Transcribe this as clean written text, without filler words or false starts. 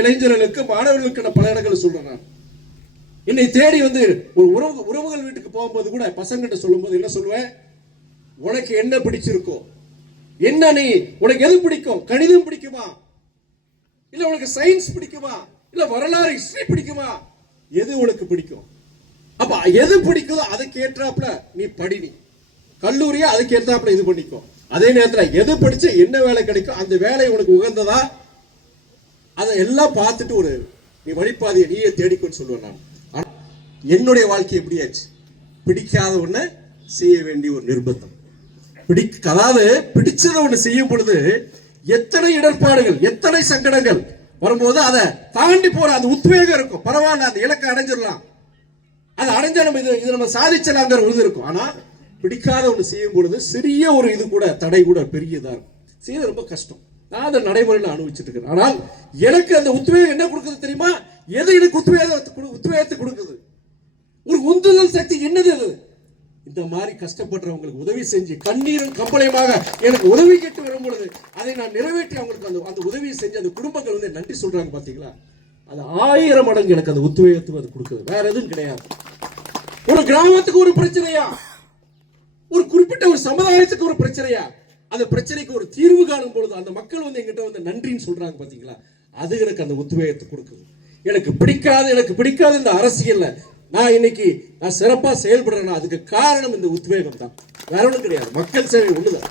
இளைஞர்களுக்கு மாணவர்களுக்கு நான் பல இடங்கள் சொல்றேன். என்னை தேடி வந்து ஒரு உறவுகள் வீட்டுக்கு போகும்போது கூட பசங்கிட்ட சொல்லும்போது என்ன சொல்லுவேன், உனக்கு என்ன பிடிச்சிருக்கோ, என்ன நீ உனக்கு எது பிடிக்கும், கணிதம் பிடிக்குமா, இல்ல உனக்கு சயின்ஸ் பிடிக்குமா, இல்ல வரலாறு ஹிஸ்டரி பிடிக்குமா, எது உனக்கு பிடிக்கும், அப்ப எது பிடிக்குதோ அதுக்கு ஏற்றாப்புல நீ படி, நீ கல்லூரியா அதுக்கு ஏற்றாப்புல இது பண்ணிக்கோ. அதே நேரத்தில் எது படிச்ச என்ன வேலை கிடைக்கும், அந்த வேலை உனக்கு உகந்ததா, அதை எல்லாம் பார்த்துட்டு ஒரு நீ வழிபாதையை நீயே தேடிக்கொண்டு சொல்லுவேன். நான் என்னுடைய வாழ்க்கை எப்படியாச்சு, பிடிக்காத ஒண்ணு செய்ய வேண்டிய ஒரு நிர்பந்தம். அதாவது பிடிச்சத ஒண்ணு செய்யும் பொழுது எத்தனை இடர்பாடுகள் எத்தனை சங்கடங்கள் வரும்போது அதை தாண்டி போற அந்த உத்வேகம் இருக்கும். பரவாயில்ல, அந்த இலக்கை அடைஞ்சிடலாம், அதை அடைஞ்சா நம்ம இது நம்ம சாதிச்சலாங்கிற உறுதி இருக்கும். ஆனா பிடிக்காத ஒண்ணு செய்யும் பொழுது சிறிய ஒரு இது கூட தடை கூட பெரியதா இருக்கும். செய்ய ரொம்ப கஷ்டம். நான் அதை நடைமுறையில் அனுபவிச்சுட்டு இருக்கிறேன். ஆனால் எனக்கு அந்த உத்வேகம் என்ன கொடுக்குது தெரியுமா? எது எனக்கு உத்வேகத்தை கொடுக்குது, ஒரு உந்துதல் சக்தி என்னது அது? இந்த மாதிரி கஷ்டப்படுறவங்களுக்கு உதவி செஞ்சு கண்ணீரும் கம்பளையுமாக எனக்கு உதவி கேட்டு வரும் பொழுது அதை நான் நிறைவேற்றி அவங்களுக்கு அந்த உதவியை செஞ்சு அந்த குடும்பங்கள் வந்து நன்றி சொல்றாங்க. பாத்தீங்களா, அது 1000 மடங்கு எனக்கு அந்த உத்வேகத்தை அது கொடுக்குது. வேற எதுவும் கிடையாது. ஒரு கிராமத்துக்கு ஒரு பிரச்சனையா, ஒரு குறிப்பிட்ட ஒரு சமுதாயத்துக்கு ஒரு பிரச்சனையா, அந்த பிரச்சனைக்கு ஒரு தீர்வு காணும் பொழுது அந்த மக்கள் வந்து எங்கிட்ட வந்து நன்றின்னு சொல்றாங்க. பாத்தீங்களா, அது எனக்கு அந்த உத்வேகத்தை கொடுக்குது. எனக்கு பிடிக்காத இந்த அரசியல்ல நான் இன்னைக்கு சிறப்பா செயல்படுறேன்னா அதுக்கு காரணம் இந்த உத்வேகம் தான், வேற ஒன்றும் கிடையாது. மக்கள் சேவை ஒண்ணுதான்.